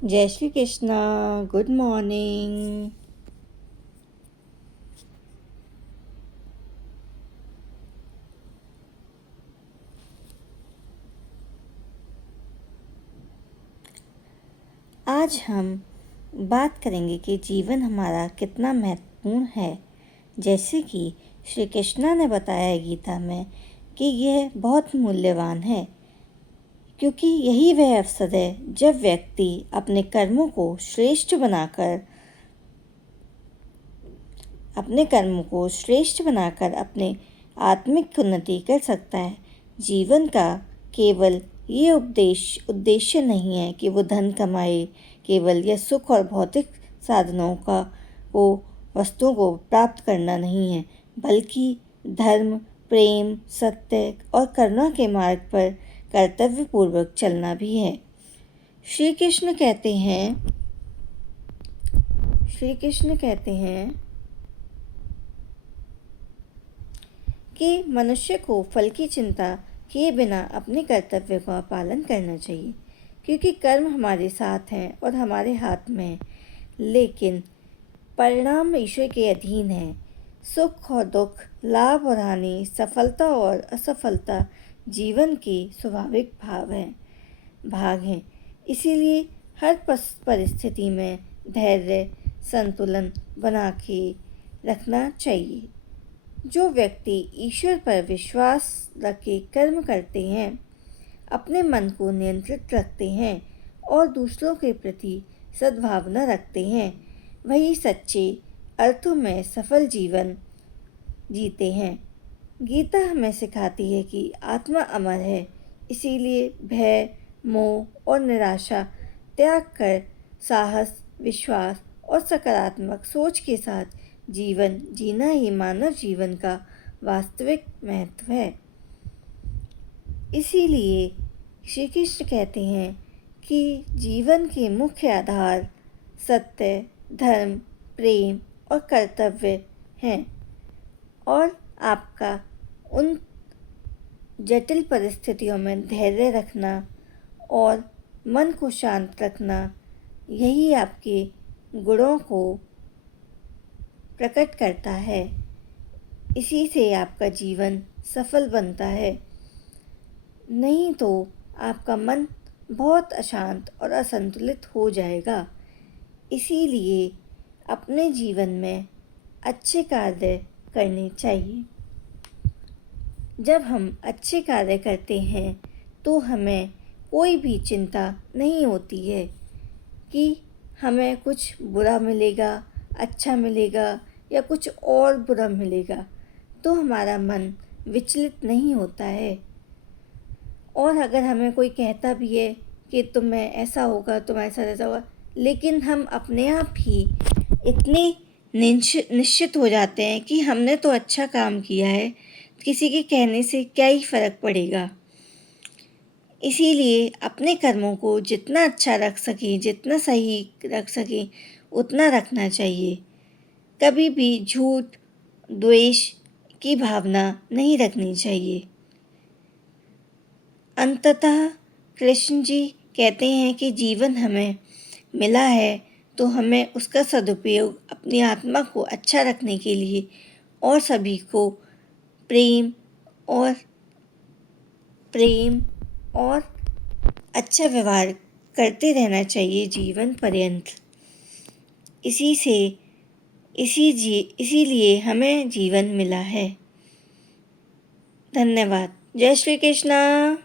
जय Shri Krishna. Good morning. आज हम बात करेंगे कि जीवन हमारा कितना महत्वपूर्ण है। जैसे कि श्री कृष्णा ने बताया है गीता में कि यह बहुत मूल्यवान है, क्योंकि यही वह अवसर है जब व्यक्ति अपने कर्मों को श्रेष्ठ बनाकर अपने आत्मिक उन्नति कर सकता है। जीवन का केवल ये उद्देश्य नहीं है कि वो धन कमाए, केवल यह सुख और भौतिक साधनों का वस्तुओं को प्राप्त करना नहीं है, बल्कि धर्म, प्रेम, सत्य और करुणा के मार्ग पर कर्तव्य पूर्वक चलना भी है। श्री कृष्ण कहते हैं कि मनुष्य को फल की चिंता किए बिना अपने कर्तव्य का पालन करना चाहिए, क्योंकि कर्म हमारे साथ हैं और हमारे हाथ में, लेकिन परिणाम ईश्वर के अधीन है। सुख और दुख, लाभ और हानि, सफलता और असफलता जीवन के स्वाभाविक भाग हैं। इसीलिए हर परिस्थिति में धैर्य, संतुलन बना के रखना चाहिए। जो व्यक्ति ईश्वर पर विश्वास रखे कर्म करते हैं, अपने मन को नियंत्रित रखते हैं और दूसरों के प्रति सद्भावना रखते हैं, वही सच्चे अर्थों में सफल जीवन जीते हैं। गीता हमें सिखाती है कि आत्मा अमर है, इसीलिए भय, मोह और निराशा त्याग कर साहस, विश्वास और सकारात्मक सोच के साथ जीवन जीना ही मानव जीवन का वास्तविक महत्व है। इसीलिए श्री कृष्ण कहते हैं कि जीवन के मुख्य आधार सत्य, धर्म, प्रेम और कर्तव्य हैं, और आपका उन जटिल परिस्थितियों में धैर्य रखना और मन को शांत रखना, यही आपके गुणों को प्रकट करता है। इसी से आपका जीवन सफल बनता है। नहीं तो आपका मन बहुत अशांत और असंतुलित हो जाएगा। इसीलिए अपने जीवन में अच्छे कार्य करने चाहिए। जब हम अच्छे कार्य करते हैं तो हमें कोई भी चिंता नहीं होती है कि हमें कुछ बुरा मिलेगा, अच्छा मिलेगा या कुछ और बुरा मिलेगा, तो हमारा मन विचलित नहीं होता है। और अगर हमें कोई कहता भी है कि तुम्हें ऐसा होगा, तुम्हारे साथ ऐसा होगा, लेकिन हम अपने आप ही इतने निश्चित हो जाते हैं कि हमने तो अच्छा काम किया है, किसी के कहने से क्या ही फ़र्क पड़ेगा। इसीलिए अपने कर्मों को जितना अच्छा रख सकें, जितना सही रख सकें, उतना रखना चाहिए। कभी भी झूठ, द्वेष की भावना नहीं रखनी चाहिए। अंततः कृष्ण जी कहते हैं कि जीवन हमें मिला है तो हमें उसका सदुपयोग अपनी आत्मा को अच्छा रखने के लिए और सभी को प्रेम और अच्छा व्यवहार करते रहना चाहिए जीवन पर्यंत। इसीलिए हमें जीवन मिला है। धन्यवाद। जय श्री कृष्णा।